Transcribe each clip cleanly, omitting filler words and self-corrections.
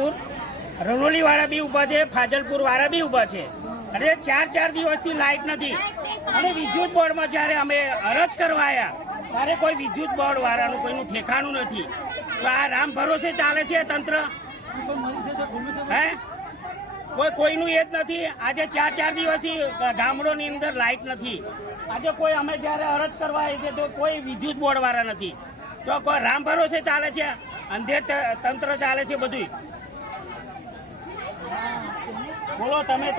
ફાજલપુર રણોલીવાળા બી ઊભા છે, ફાજલપુર વાળા બી ઊભા છે અને 4 દિવસથી લાઇટ નથી. અને વિદ્યુત બોર્ડમાં જ્યારે અમે અરજ કરવા આવ્યા ત્યારે કોઈ વિદ્યુત બોર્ડ વાળાનું કોઈનું ઠેકાણું નથી. તો આ રામ ભરોસે ચાલે છે તંત્ર, હે? કોઈનું એ જ નથી. આજે 4 દિવસથી ગામડોની અંદર લાઇટ નથી. આજે કોઈ અમે જ્યારે અરજ કરવા આવી છે તો કોઈ વિદ્યુત બોર્ડ વાળા નથી. તો કોઈ રામ ભરોસે ચાલે છે, અંધેર તંત્ર ચાલે છે બધું. બોલો તમે.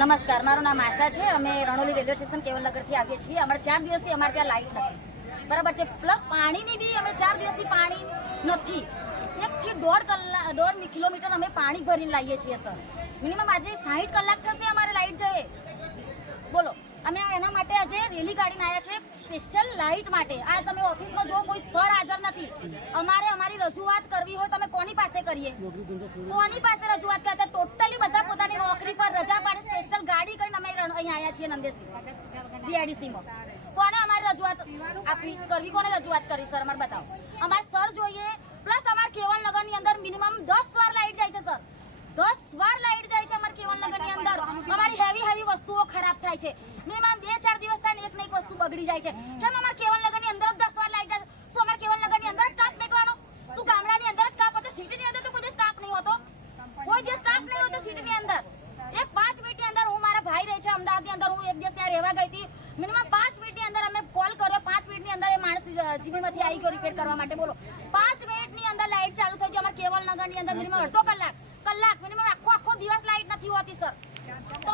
નમસ્કાર, મારું નામ આશા છે. અમે રણોલી રેલવે સ્ટેશન કેવલનગરથી આવીએ છીએ. અમારે 4 દિવસથી અમારે ત્યાં લાઇટ નથી, બરાબર છે. પ્લસ પાણીની બી અમે 4 દિવસથી પાણી નથી. 1 થી 1.5 કિલોમીટર અમે પાણી ભરીને લાવીએ છીએ સર. મિનિમમ આજે 60 કલાક થશે અમારે લાઇટ જઈએ. બોલો, અમે એના માટે આજે રેલી કાઢીને આવ્યા છે, સ્પેશિયલ લાઇટ માટે. આ તમે ઓફિસમાં જો કોઈ સર હાજર નથી. અમારે અમારી રજૂઆત કરવી હોય તો અમે કોની પાસે કરીએ? કોની પાસે રજૂઆત કરતા? ટોટલી બધા પોતાની નોકરી પર રજા પાડી સ્પેશિયલ ગાડી કરીને અમે અહીંયા આવ્યા છીએ નંદેસરી જીઆઈડીસીમાં. કોને અમારી રજૂઆત આપવી કરવી? કોને રજૂઆત કરી સર? અમારે બતાવો. અમારે સર જોઈએ. પ્લસ અમારે કેવલનગરની અંદર મિનિમમ 10 વાર લાઇટ જાય છે સર. 10 વાર લાઇટ જાય છે અમારે કેવલનગરની અંદર. અમારી હેવી વસ્તુઓ ખરાબ થાય છે. મિનિમમ 2-4 દિવસ થાય એક ને એક વસ્તુ બગડી જાય છે. કેમ અમારે કેવલનગરની અંદર 10 વાર લાઇટ જાય? શું અમારે કેવલનગરની અંદર જ કાપ નીકળવાનો? શું ગામડાની અંદર જ કાપ હતો? સિટીની અંદર તો કોઈ દિવસ કાપ નહીં હોતો. કોઈ દિવસ કાપ નહીં હોતો સિટીની અંદર. એક 5 મિનિટની અંદર હું, મારા ભાઈ રહે છે અમદાવાદની અંદર, હું એક દિવસ ત્યાં રહેવા ગઈ હતી. મિનિમમ 5 મિનિટની અંદર અમે કોલ કર્યો. 5 મિનિટની અંદર એ માણસ જીબીમાંથી આવી ગયો રિપેર કરવા માટે. બોલો, 5 મિનિટની અંદર લાઇટ ચાલુ થઈ જાય અમારે કેવલનગરની અંદર. મિનિમમ અડધો કલાક મિનિમમ આખો દિવસ લાઇટ નથી હોતી સર. તો